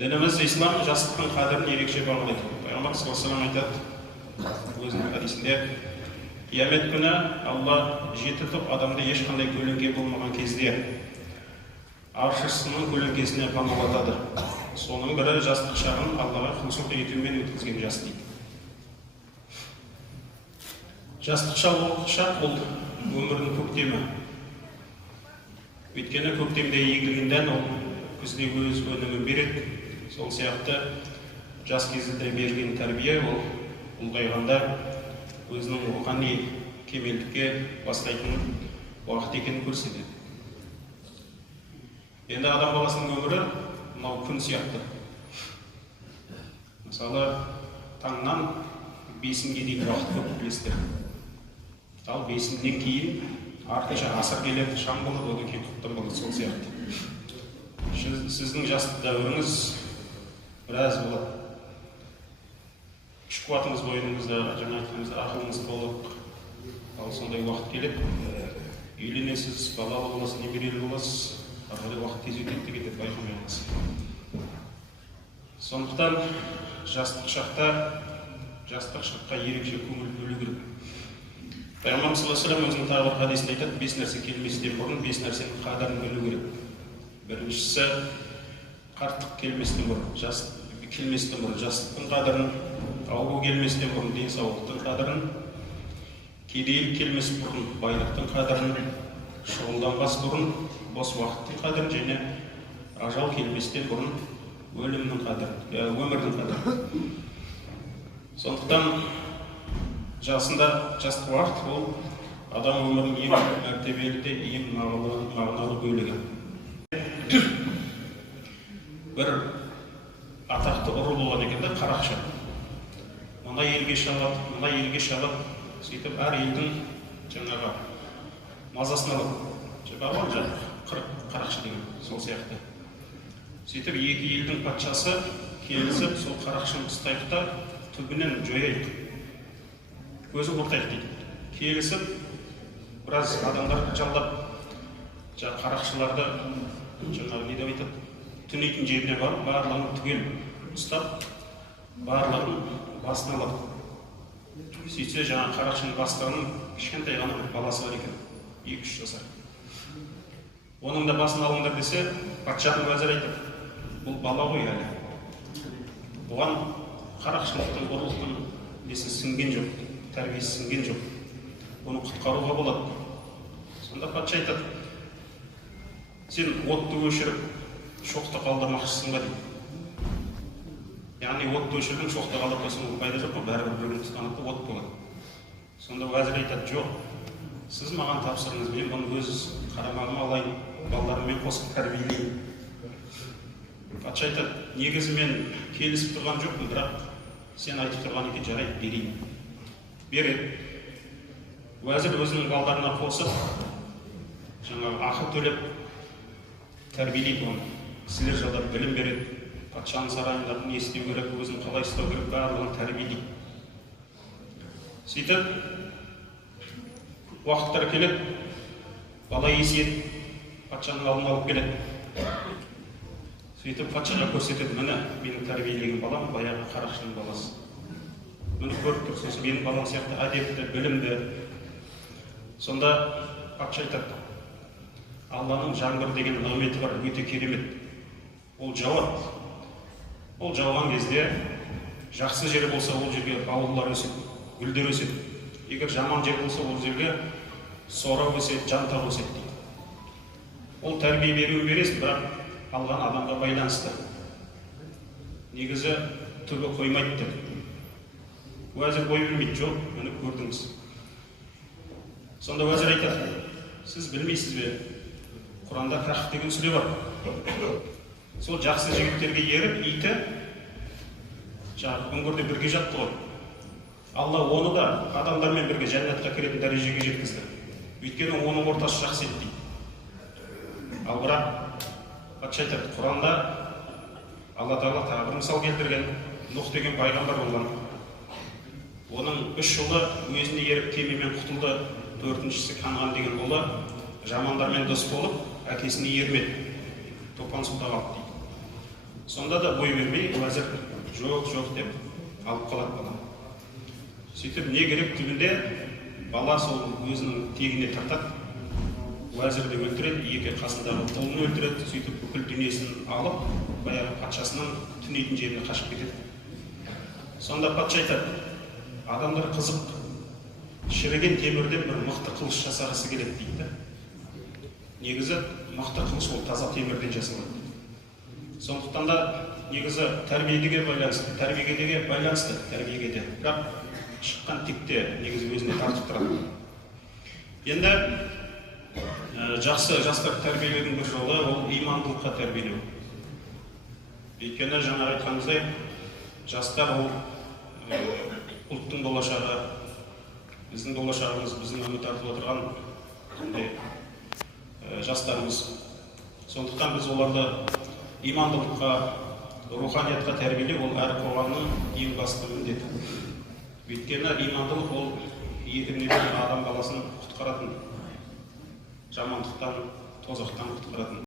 Дініміз ислам жастықтың қадірін ерекше бағалайды. Пайғамбар саллаллаху алейхи ва саллям айтады өзінің хадисінде, қиямет күні Алла 7 топ адамды ешқандай көлеңке болмаған кезде аршысының көлеңкесіне қамалатады. Соның бірі жастық шағын Аллаға құлшылық етумен өткізген жас дейді. Жастық шақ ол өмірдің көктемі. Өйткені көктемде егілген дән ол күзде өз өнімін береді. Сол сияқты жас кезінде берген тәрбие ол ұлғайғанда өзінің рухани кемелдікке бастайтын уақыт екенін көрсетеді. Енді адам баласының өмірі мынау күн сияқты. Мысалы, таңнан 5-ге дейін уақыт көп білесіздер. Ал 5-ден кейін артынша асыр келеді, шам болады, одан кейін құптан болады, сол сияқты. Сіздің жастық дәуіріңіз біраз болады. Күш қуатыңыз бойыңызда, жаңа айтқанымызда ақылыңыз толық. Ал сондай уақыт келеді, үйленесіз, балалы боласыз, немерелі боласыз, арқылы уақыт тез өтеді кетеді, байқамай қаласыз. Сондықтан жастық шаққа ерекше көңіл бөлу керек. Пайғамбар саллаллаху алейхи ва саллям өзінің тағы бір хадисінде айтады, 5 нәрсе келместен бұрын 5 нәрсенің қадірін білу керек. Біріншісі, қарттық келместен бұрын, жастықтың қадірін, ауру келместен бұрын, денсаулықтың қадірін, кедейлік келмес бұрын, байлықтың қадірін, шұғылданбас бұрын, бос уақыттың қадірін және ажал келместен бұрын өлімнің қадірін, өмірдің қадірін. Сондықтан жастық уақыт ол адам өмірінің ең мәртебелі де ең мағыналы бөлігі. Бір атақты ұры болған екен де, Қарақшы. Мына елге шабады, сөйтіп әр елдің жаңағы мазасын алады. Қарақшы деген сол сияқты. Сөйтіп екі елдің патшасы келісіп, сол Қарақшыны ұстайды да түбінен жояйық, көзін құртайық дейді. Келісіп, біраз адамдар жалдап, Қарақшыларды жаңағы не деп айтады, түнейтін жеріне барып, барлығын түгел ұстап, барлығын басына алады. Сөйтсе, жаңағы Қарақшының бастығының кішкентай ғана баласы бар екен, 2-3 жасар. Оның да басын алыңдар десе, патшаның уәзірі айтады, бұл бала ғой әлі. Бұған қарақшылықтың, ұрлықтың несі сіңген жоқ, тәрбиесі сіңген жоқ. Оны құтқаруға болады. Сонда патша айтады, сен отты өшіріп, шоқты қалдырмақшысың ба дейді. Яғни отты өшірдің, шоқты қалдырып қойсаң пайда жоқ па, бәрібір бөлініп тұтанып от болады. Сонда уәзір айтады, жоқ, сіз маған тапсырыңыз, мен бұны өз қарамағыма алайын, балаларыммен қосып тәрбиелейін. Патша айтады, негізі мен келісіп тұрған жоқпын, бірақ сен айтып тұрған екен, жарайды, берейін. Береді. Уәзір өзінің балдарына қосып, жаңағы ақыл төлеп тәрбиелейді оны. Кісілер жалдап білім береді. Патшаның сарайында не істеу керек, өзін қалай ұстау керек, барлығын тәрбиелейді. Сөйтіп, уақыттар келеді, бала есейеді, патшаның алдына алып келеді. Сөйтіп, патшаға көрсетеді, міне, менің тәрбиелеген балам баяғы Қарақшының баласы. Мұны көріп тұрсыз, менің балам сияқты әдепті, білімді. Сонда патша айтады, Алланың жаңбыр деген нығметі бар, өте керемет. Ол жауады. Ол жауған кезде жақсы жері болса, ол жерге ауылдар өседі, гүлдер өседі. Егер жаман жер болса, ол жерге сора өседі, жантақ өседі дейді. Ол тәрбие беруін бересің, бірақ алған адамға байланысты. Негізі түбі қоймайды деді. Уәзір бой білмейді, жоқ, мұны көрдіңіз. Сонда уәзір айтады, сіз білмейсіз бе, Құранда Кахф деген сүре бар. Сол жақсы жігіттерге еріп, иті үңгірде бірге жатты ғой. Алла оны да адамдармен бірге жәннатқа кіретін дәрежеге жеткізді. Өйткені оның ортасы жақсы еді дейді. Ал бірақ патша айтады, Құранда Алла Тағала тағы бір мысал келтірген, Нұх деген пайғамбар болған. Оның 3 жылы өзіне еріп кемемен құтылды. 4-шісі Канған деген ұлы жамандармен дос болып, әкесіне ермеді. Топан суда қалды дейді. Сонда да бой бермей, уәзір жоқ деп алып қалады бала. Сөйтіп не керек түбінде бала сол өзінің тегіне тартады, уәзірді өлтіреді, екі қасындағы ұлын өлтіреді, сөйтіп бүкіл дүниесін алып, баяғы патшасының түнейтін жеріне қашып кетеді. Сонда патша айтады, адамдар қызық, шіріген темірден бір мықты қылыш жасағысы келеді дейді. Негізі мықты қылыш ол таза темірден жасалады. Сондықтан да негізі тәрбиеге байланысты, бірақ шыққан текте негізі өзіне тартып тұрады. Енді жақсы жастар тәрбиелеудің бір жолы ол имандылыққа тәрбиелеу. Өйткені жаңа айтқанымыздай, жастар ол ұлттың болашағы, біздің болашағымыз, біздің үміт артып отырған жастарымыз. Сондықтан біз оларды имандылыққа, руханиятқа тәрбиелеу ол әр қоғамның ең басты міндеті. Өйткені имандылық ол ертеңгі адам баласын құтқаратын, жамандықтан, тозақтан құтқаратын.